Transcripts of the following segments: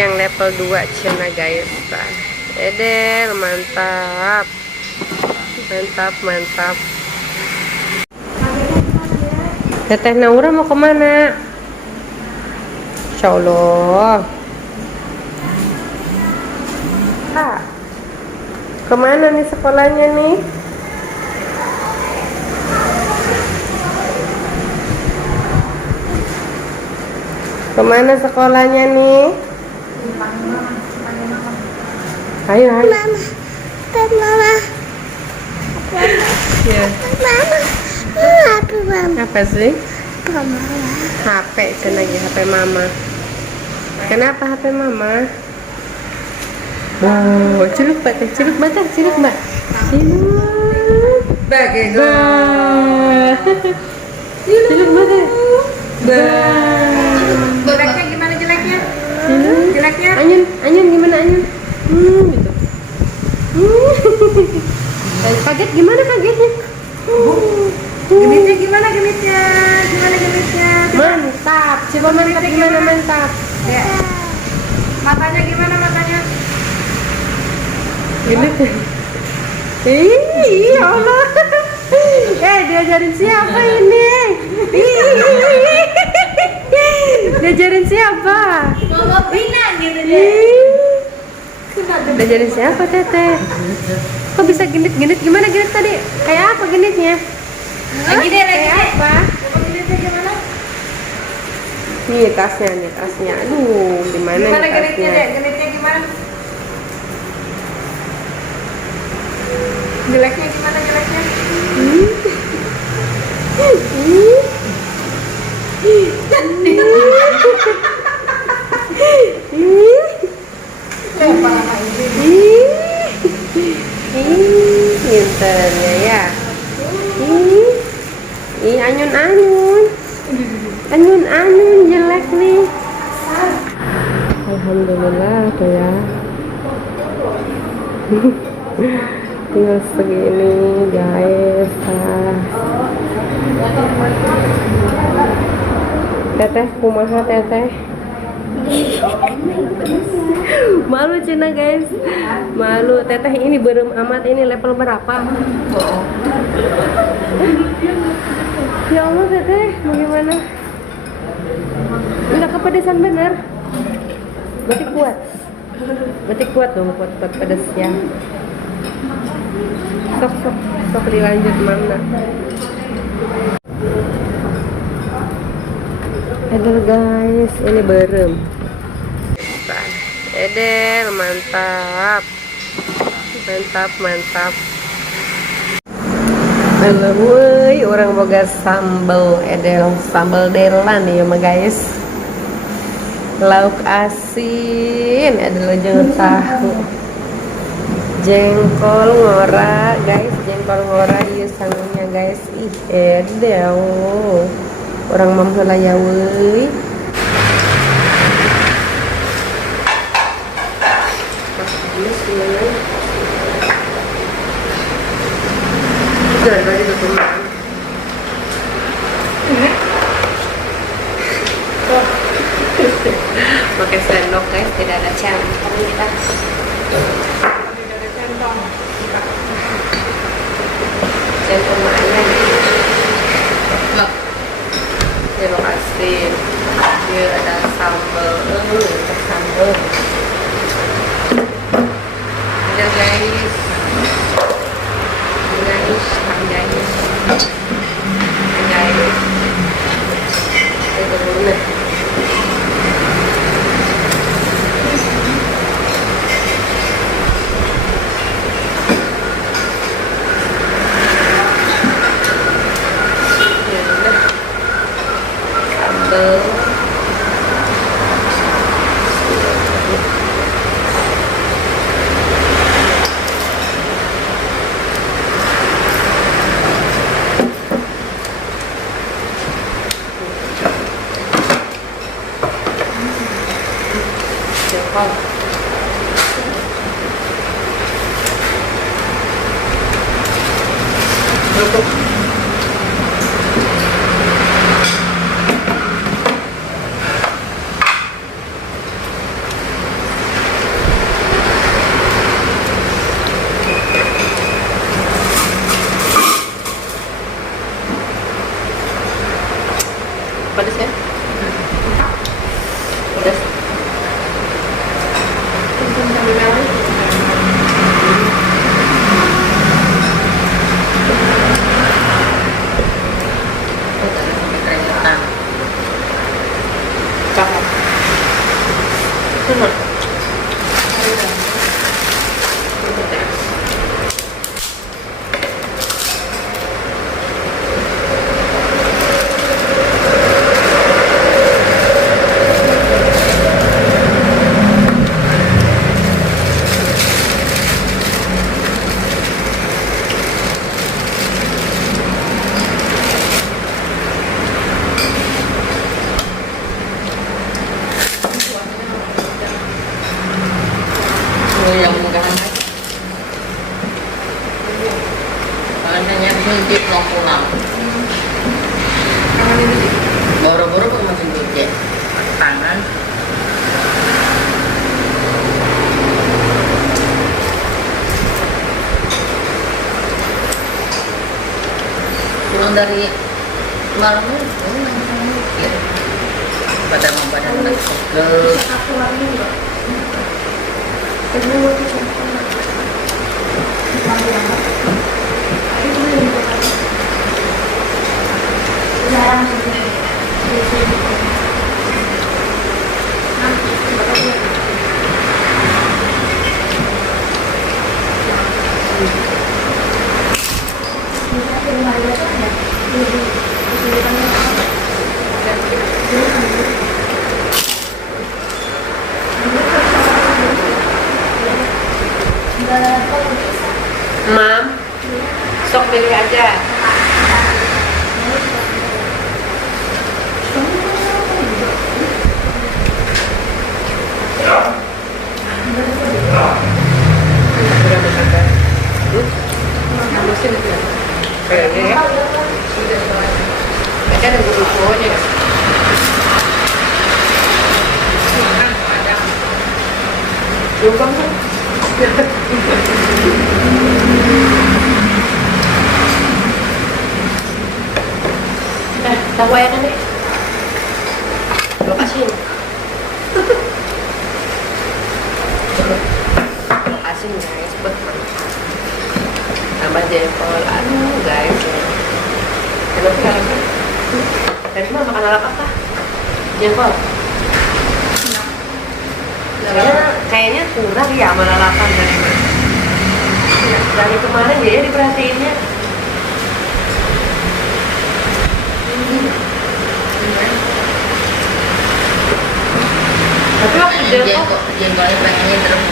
yang level 2 cina guys. Edel mantap. Mantap, mantap. Teteh Naura mau kemana? Insya Allah. Kemana nih sekolahnya nih? Kemana sekolahnya nih? Ayo, ayo. Mama. Ya. Mama. Apa sih? Mama. HP cina lagi HP mama. Kenapa HP mama? Oh, ciluk mbak, ciluk mbak, ciluk mbak, ciluk. Bagaimana? Ciluk mbak, Jeleknya gimana jeleknya? ciluk. Jeleknya? Anyun, anyun gimana anyun? Gitu. Kaget gimana kagetnya? Genitnya gimana genitnya? Gimana genitnya? Mantap. Coba mantap gimana mantap? Ya. Matanya gimana matanya? Genit. Ih, ya Allah. Diajarin siapa ini? Diajarin siapa? Mama pinang gitu Diajarin siapa teteh? Kok bisa genit-genit? Gimana genit tadi? Kayak apa genitnya? Lagi deh, lagi Kayak deh. apa? Coba genitnya gimana? Nih tasnya, nih tasnya. Aduh, gimana Gimana nih genitnya tasnya? deh? Genitnya gimana? Jeleknya gimana jeleknya? Pinternya ya. Anyun-anyun. Anyun-anyun jelek nih. Alhamdulillah tuh ya. Tinggal segini guys. Teteh kumaha teteh? Malu cina guys, malu teteh ini berem amat, ini level berapa? Ya Allah teteh, bagaimana? Enggak kepedesan bener. Berarti kuat dong, kuat pedes ya. Sok dilanjut mana? Edel guys, ini berem. Edel mantap, mantap, mantap. Halo, woi, orang boga sambal Edel, sambal delan ya mah guys. Lauk asin, Edel jeung tahu. Jengkol ngora guys, jengkol ngora ieu sangunya guys. Ih, Edel. Orang mamheula ya weuy. Pakai sendok guys, tidak ada centong kita. Centong ayam. Terima kasih. Dia ada sambal, sambal. Ada guys. Yang mudahan makanya suntik mau pulang boro-boro kok masih cuci tangan pulang dari malam itu badan lagi pegel. Mam, sok pilih aja. Ada guru-gurunya. Lubang kan? Tahu ya kan deh? Lokasi. Lokasi guys, betul. Tambah jengkol, aduh guys. Enak kan? Tadi mah makan apa? Jengkol. Kayaknya kurang ya sama lalapan dari kemarin dia diperhatiinnya. Tapi waktu jengkolnya pengennya terus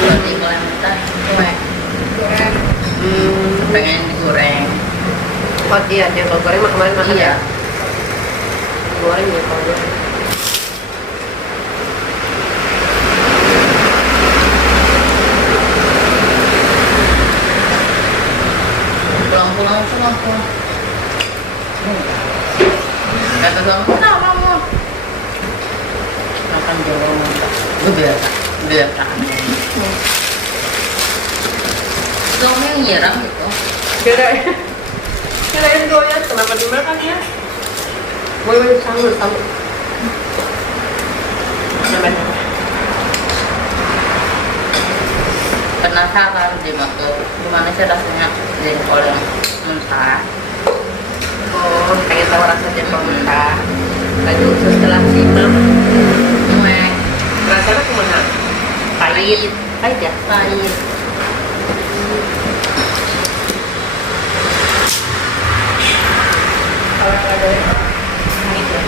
kalau jengkol yang mentah cuek pengen digoreng. Oh iya, jengkol goreng mah kemarin makan Iya. ya. Goreng jengkol goreng. pulang. Kata suami, kenapa kamu? Makan Jawa mantap. Itu biasa. Suami yang nyiram gitu. Kirain doyan, kenapa dimakan ya? Boleh sambal. Penasaran di motor gimana sih rasanya jengkol yang mentah. Oh, pengen tahu rasa jengkol mentah. Lagi setelah simak, rasanya gimana? Pahit ya? Pahit. Kalau ada pahit ya.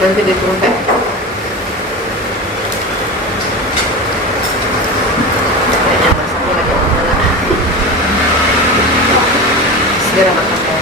Nanti ditumpuk. Kayaknya masaknya lagi mana? Segera makan ya.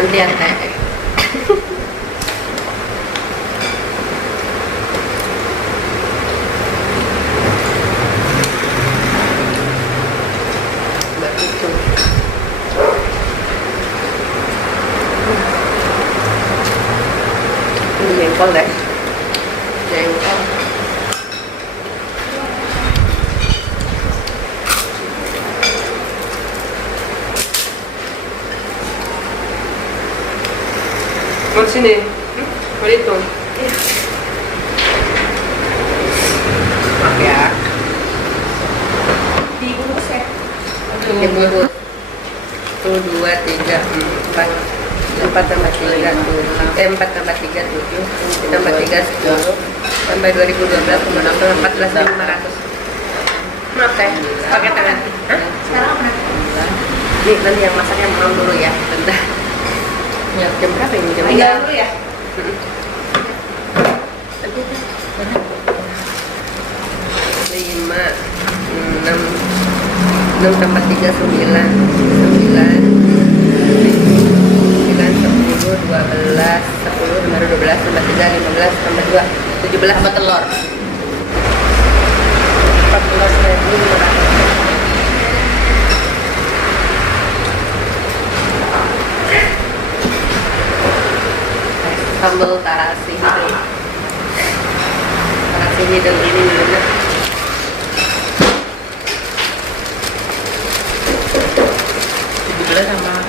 gantian teh. Begitu. Ini jengkol deh. Jengkol. Mau sini? Mau itu? Maaf ya. Dibungkus ya. Dibungkus. Tuh 2, 3, 4. 4 tambah 3, 4 tambah 3, 7. Tambah 3, 10. Tambah 2012, 14.500. Maaf teh, pakai tangan. Hah? Sekarang apa? Nih, nanti yang masaknya mau dulu ya. Bentar. Ya, jam berapa ini? Jam Tinggal dulu ya. 5, 6 tambah 3, 9, 9, 10, 12, 10 tambah 12 tambah 3, 15 tambah 2, 17 Sama telur. 14.500. Sambal tarasi hidung. Tarasi hidung ini gimana? Sama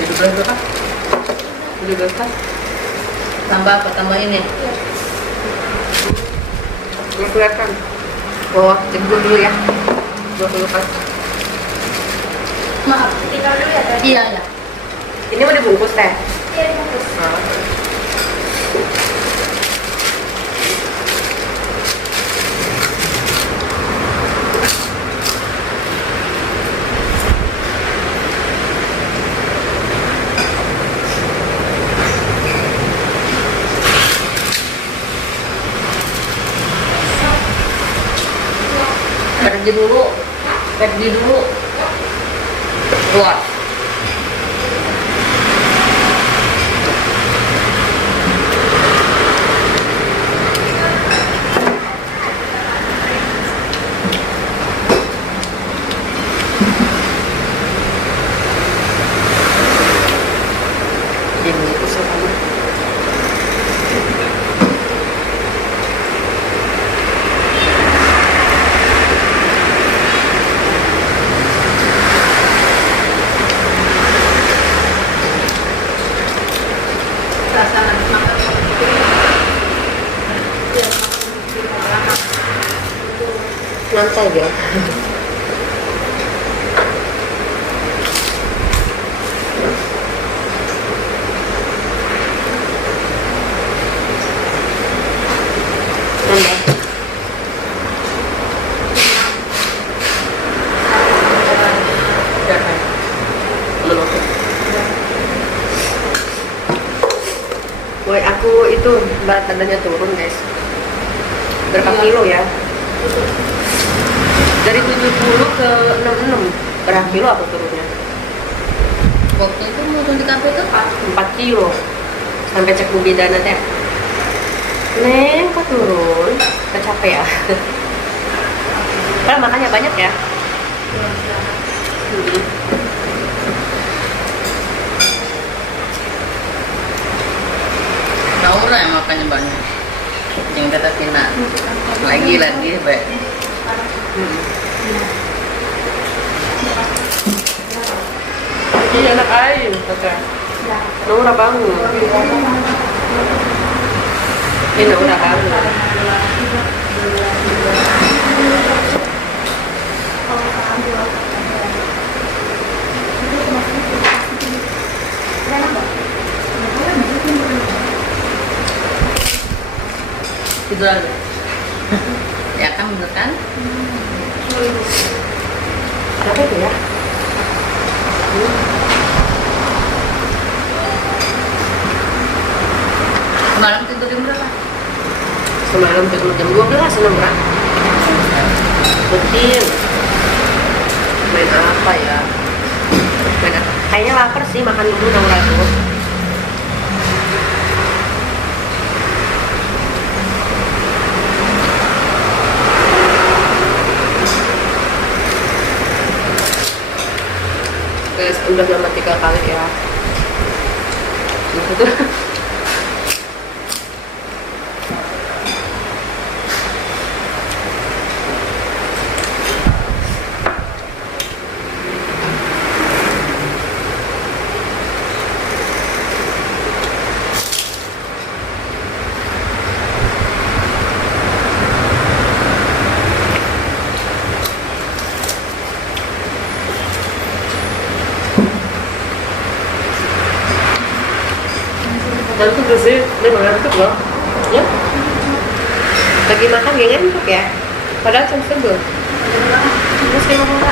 17 berapa? 17 kan? Tambah apa? Tambah ini? Nggak kelihatan. Oh, jemput dulu ya. 20 kan? Maaf. Tinggal dulu ya. Teh? Iya ya. Ini mau dibungkus teh? Iya dibungkus. Pergi dulu. Pergi dulu. Keluar. Dibungkus apa? Nyantai dia. Nambah. Berapa? Belum. Boy, aku itu berat badannya turun guys. Berapa kilo ya? Dari 70 ke 66. Berapa kilo aku turunnya? Waktu itu mau di kafe itu 4 kilo. Sampai cek Bu Bidana teh. Neng, kok turun? Capek ya? Padahal makannya banyak ya? Naura yang makannya banyak. Yang kata Vina. Lagi baik. Iya, enak air, kata. Naura bangun. Ini Naura bangun. Tidur aja. Ya kan bener kan? Siapa itu ya? Semalam tidur jam berapa? Semalam tidur jam 12 Naura. Mungkin main apa ya? Main apa? Kayaknya lapar sih, makan dulu Naura tuh. guys, udah nama 3 kali ya. Ngantuk gak sih? Dia ngantuk loh ya? Lagi makan gak ngantuk ya? Padahal jam 11 Terus 50